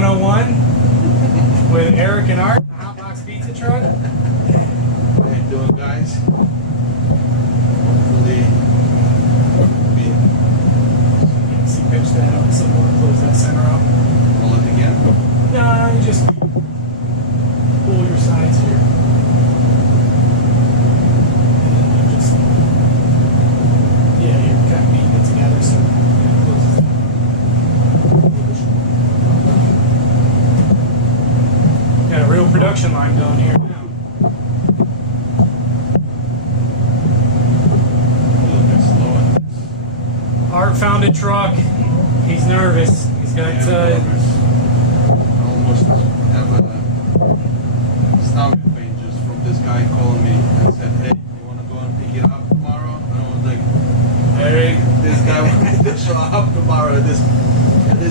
101 with Eric and Art, the Hot Box Pizza Truck. How you doing, guys? Hopefully, See, pitch that up some more, close that center up. roll it again. No, you just pull your sides here. And then you just, yeah, you're kind of beating it together so it closes that. Got a real production line going here now. A little bit slower. Art found a truck. He's nervous. He's got, I almost have a stomach pain just from this guy calling me and said, hey, you want to go and pick it up tomorrow? And I was like, Eric, this guy wants to show up tomorrow at this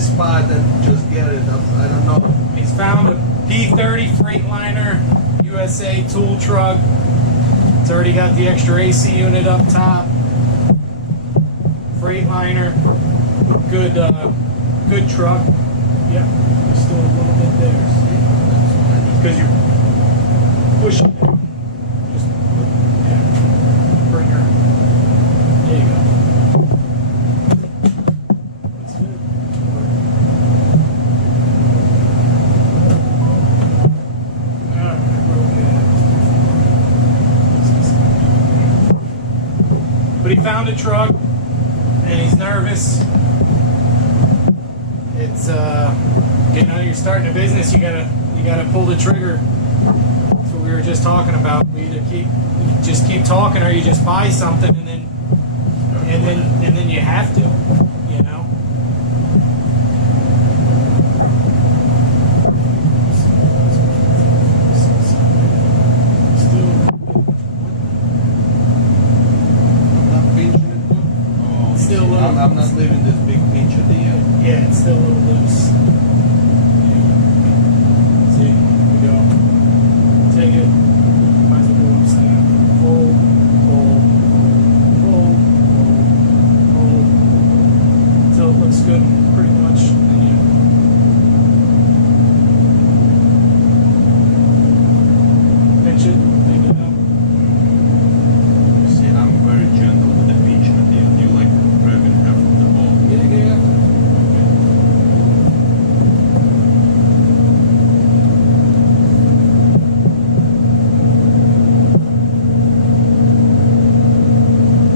spot and just get it. I don't know. he's found a P30 Freightliner USA tool truck. It's already got the extra AC unit up top. Freightliner, good truck. Yeah, there's still a little bit there. Because you're pushing it. Just bring her. There you go. That's good. Alright, real good. But he found a truck and he's nervous. It's you're starting a business, you gotta pull the trigger. That's what we were just talking about. We either you just keep talking or you just buy something and then you have to, you know. Not pinching it good? Oh, Still a little- I'm not leaving this big pinch at the end. Yeah, it's still a little loose. See, here we go. Take it. Might as well go upside down. Pull, pull, pull, pull, pull. Until it looks good, pretty much. And you pinch it, make it up. See, I'm very gentle with the pinch at the end. You like grabbing half of the ball. Yeah.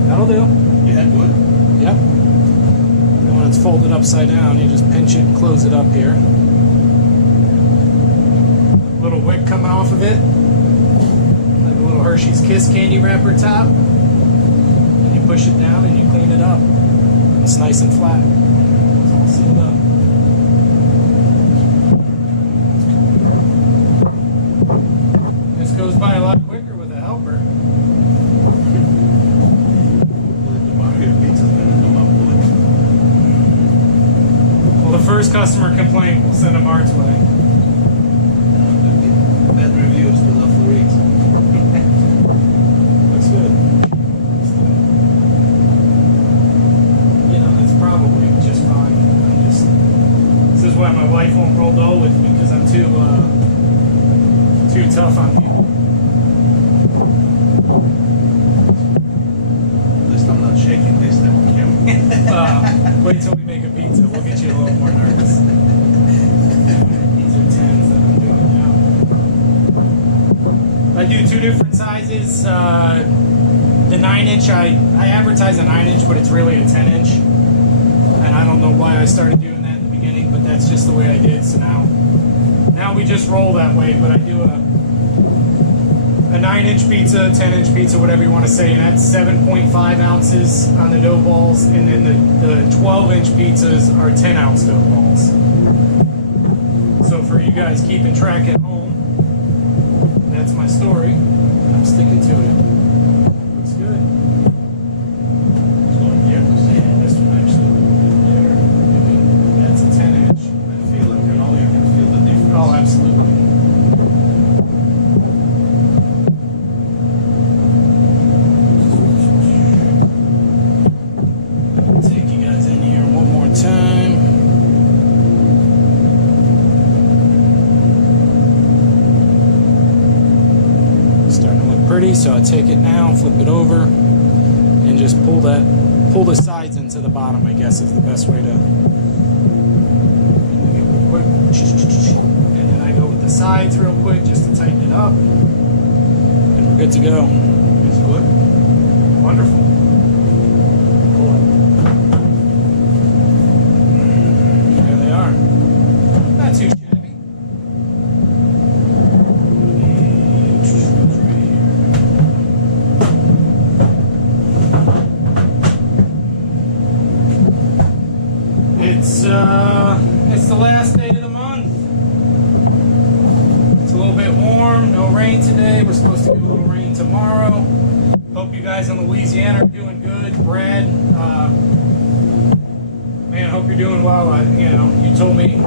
That'll do. Yeah, good. Yep. And when it's folded upside down, you just pinch it and close it up here. Little wick coming off of it. Like a little Hershey's Kiss candy wrapper top. And you push it down and you clean it up. It's nice and flat. It's all sealed up. This goes by a lot quicker with a helper. The Mario pizza's gonna come up with Well, the first customer complaint, we'll send them Art's way. bad reviews to the Florids. Looks good. You know, that's probably just fine. This is why my wife won't roll dough with me, because I'm too tough on people. At least I'm not shaking this time on camera. Wait till we make a pizza. We'll get you a little more nervous. These are 10s that I'm doing now. I do two different sizes. The 9-inch, I advertise a 9-inch, but it's really a 10-inch. And I don't know why I started doing that in the beginning, but that's just the way I did. So now we just roll that way. But I do a 9-inch pizza, 10-inch pizza, whatever you want to say, and that's 7.5 ounces on the dough balls, and then the 12-inch pizzas are 10-ounce dough balls. So for you guys keeping track at home, that's my story. I'm sticking to it. Looks good. Yeah, this one actually there. That's a 10-inch. I feel it, you know, you can feel the difference. Oh, absolutely. Take you guys in here one more time. already, so I take it now, flip it over, and just pull the sides into the bottom, I guess is the best way to. Quick. And then I go with the sides real quick just to tighten it up, and we're good to go. It's good. Wonderful. There they are. Not too shabby. It's the last day of the month. It's a little bit warm, no rain today. We're supposed to get a little rain tomorrow. Hope you guys in Louisiana are doing good. Brad, man, I hope you're doing well. You told me,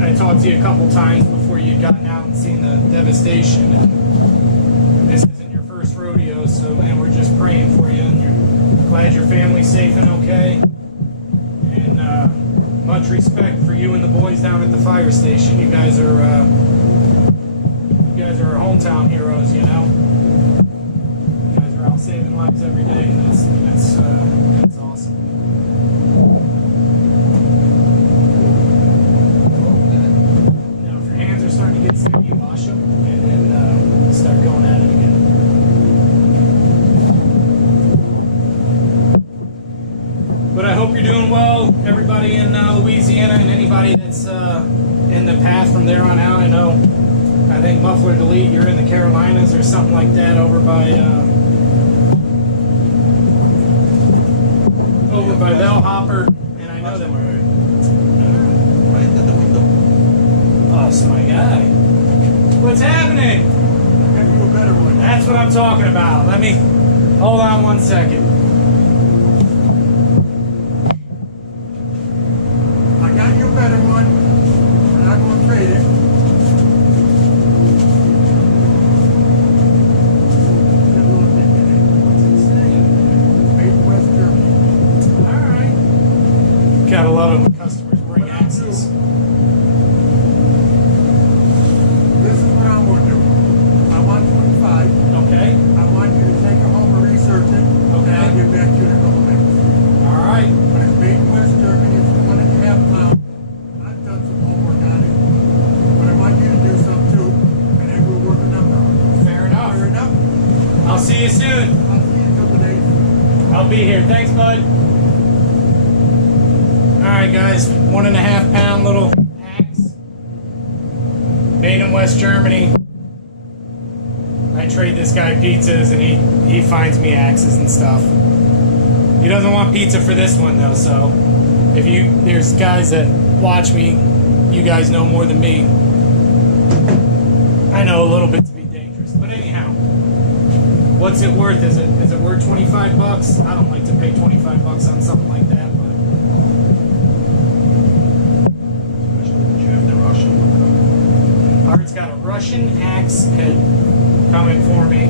I talked to you a couple times before you'd gotten out and seen the devastation. And this isn't your first rodeo, so man, we're just praying for you, and you're glad your family's safe and okay. Much respect for you and the boys down at the fire station. You guys are our hometown heroes. You know, you guys are out saving lives every day, and that's awesome. Now, if your hands are starting to get sticky, wash them, and then start going at it again. But I hope you're doing well, everybody in Louisiana, and anybody that's in the path from there on out. I think Muffler Delete, you're in the Carolinas or something like that over by Bellhopper, and I know that. Right at the window. Oh, so my guy. What's happening? I got you a better one. That's what I'm talking about. Let me hold on 1 second. I got you a better one. I'm not going to trade it. Get a little dip in it. What's it saying? Made in West Germany. All right. Gotta love it when customers bring axes. This is what I'm going to do. I want 25. Okay. I want you to take it home and research it. Okay. And I'll get back to you in a couple minutes. All right. But it's made in West Germany. It's 1.5 pounds. I've done some homework on it. But I want you to do some too. And then we'll work a number out. Fair enough. Fair enough? I'll see you soon. I'll see you in a couple days. I'll be here. Thanks, bud. All right, guys. 1.5 pound little axe. Made in West Germany. I trade this guy pizzas, and he finds me axes and stuff. He doesn't want pizza for this one though, so there's guys that watch me, you guys know more than me. I know a little bit to be dangerous, but anyhow, what's it worth? Is it worth 25 bucks? I don't like to pay 25 bucks on something like that, but Especially that you have the Russian one. Art's got a Russian axe head coming for me.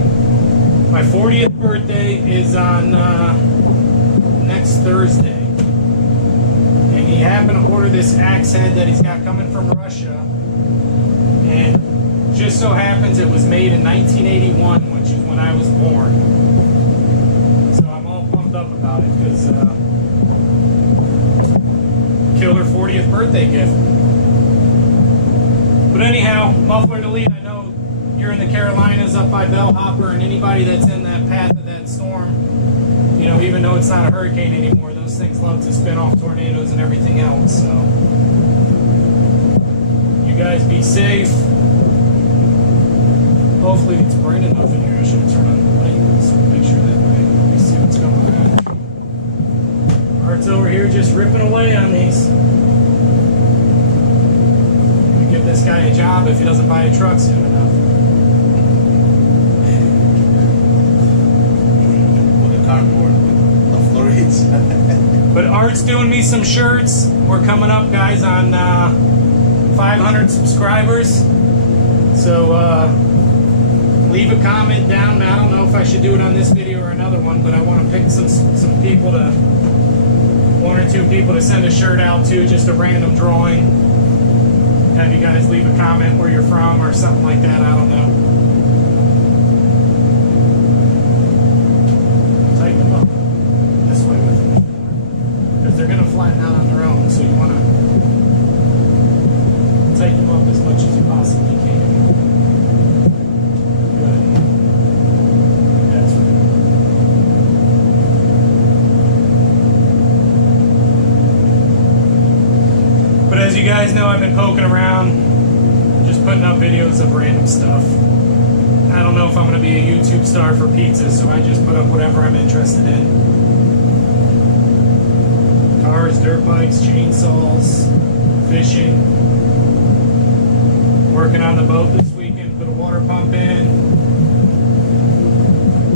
My 40th birthday is on next Thursday. And he happened to order this axe head that he's got coming from Russia. And just so happens it was made in 1981, which is when I was born. So I'm all pumped up about it because killer 40th birthday gift. But anyhow, Muffler Delete, I know you're in the Carolinas up by Bellhopper, and anybody that's in that path of that storm, even though it's not a hurricane anymore, those things love to spin off tornadoes and everything else. So you guys be safe. Hopefully it's bright enough in here. I should turn on the light so make sure that we see what's going on. Art's over here just ripping away on these. Give this guy a job if he doesn't buy a truck soon enough. With the cardboard, with the florets. But Art's doing me some shirts. We're coming up, guys, on 500 subscribers. So leave a comment down. I don't know if I should do it on this video or another one, but I want to pick some people to, 1 or 2 people to send a shirt out to, just a random drawing. Have you guys leave a comment where you're from or something like that. I don't know. flatten out on their own, so you want to tighten them up as much as you possibly can. Good. That's right. But as you guys know, I've been poking around, just putting up videos of random stuff. I don't know if I'm going to be a YouTube star for pizza, so I just put up whatever I'm interested in. Cars, dirt bikes, chainsaws, fishing. Working on the boat this weekend, put a water pump in.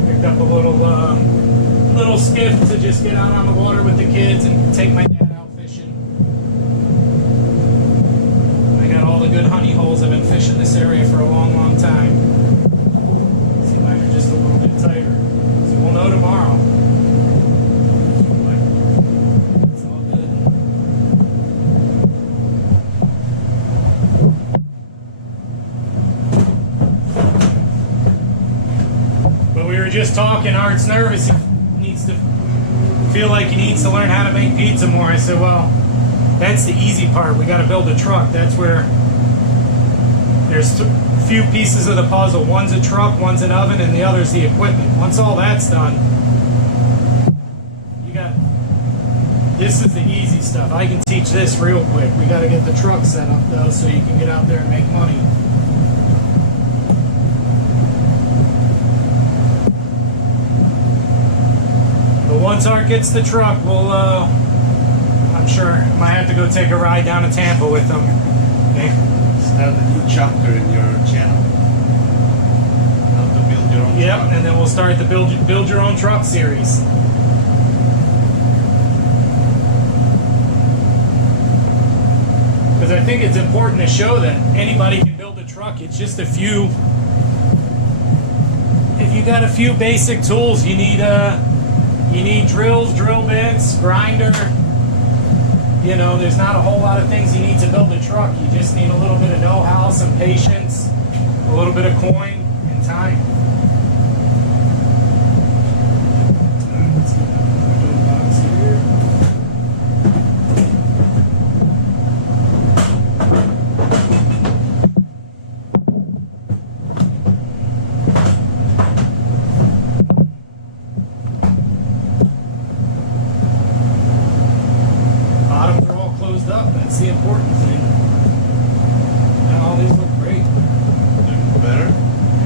Picked up a little skiff to just get out on the water with the kids and take my dad out fishing. I got all the good honey holes. I've been fishing this area for a long, long time. See, mine are just a little bit tighter. So we'll know tomorrow. It's all good. But we were just talking, Art's nervous. He needs to feel like he needs to learn how to make pizza more. I said, well, that's the easy part. We got to build a truck. That's where there's a few pieces of the puzzle. One's a truck, one's an oven, and the other's the equipment. Once all that's done, this is the easy stuff. I can teach this real quick. We got to get the truck set up though, so you can get out there and make money. But once Art gets the truck, we'll I'm sure I might have to go take a ride down to Tampa with him. Okay? Start a new chapter in your channel. How to build your own Yep, truck. and then we'll start the build your own truck series. Because I think it's important to show that anybody can build a truck. It's just a few. If you got a few basic tools, you need drills, drill bits, grinder. You know, there's not a whole lot of things you need to build a truck. You just need a little bit of know-how, some patience, a little bit of coin, and time. Alright, let's get the little box here. Bottoms are all closed up. That's the important thing. Now all these look great. Better?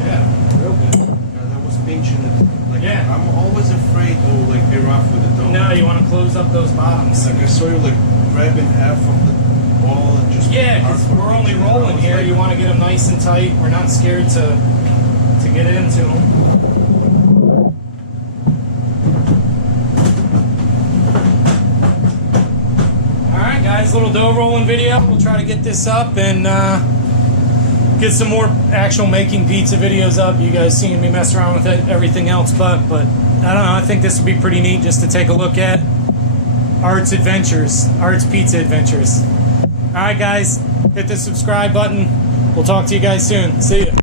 Yeah, real good. Because I was pinching it. Like, Yeah. I'm always afraid to like be rough with the dough. No, you want to close up those bottoms. Like I saw you like grabbing half of the ball and just Yeah, because hardcore we're only pinching it. I rolling was here. like, You want to get them nice and tight. We're not scared to get into them. All right, guys, little dough rolling video. We'll try to get this up and get some more actual making pizza videos up. You guys seeing me mess around with everything else, but I don't know. I think this would be pretty neat just to take a look at Art's adventures, Art's pizza adventures. All right, guys, hit the subscribe button. We'll talk to you guys soon. See ya.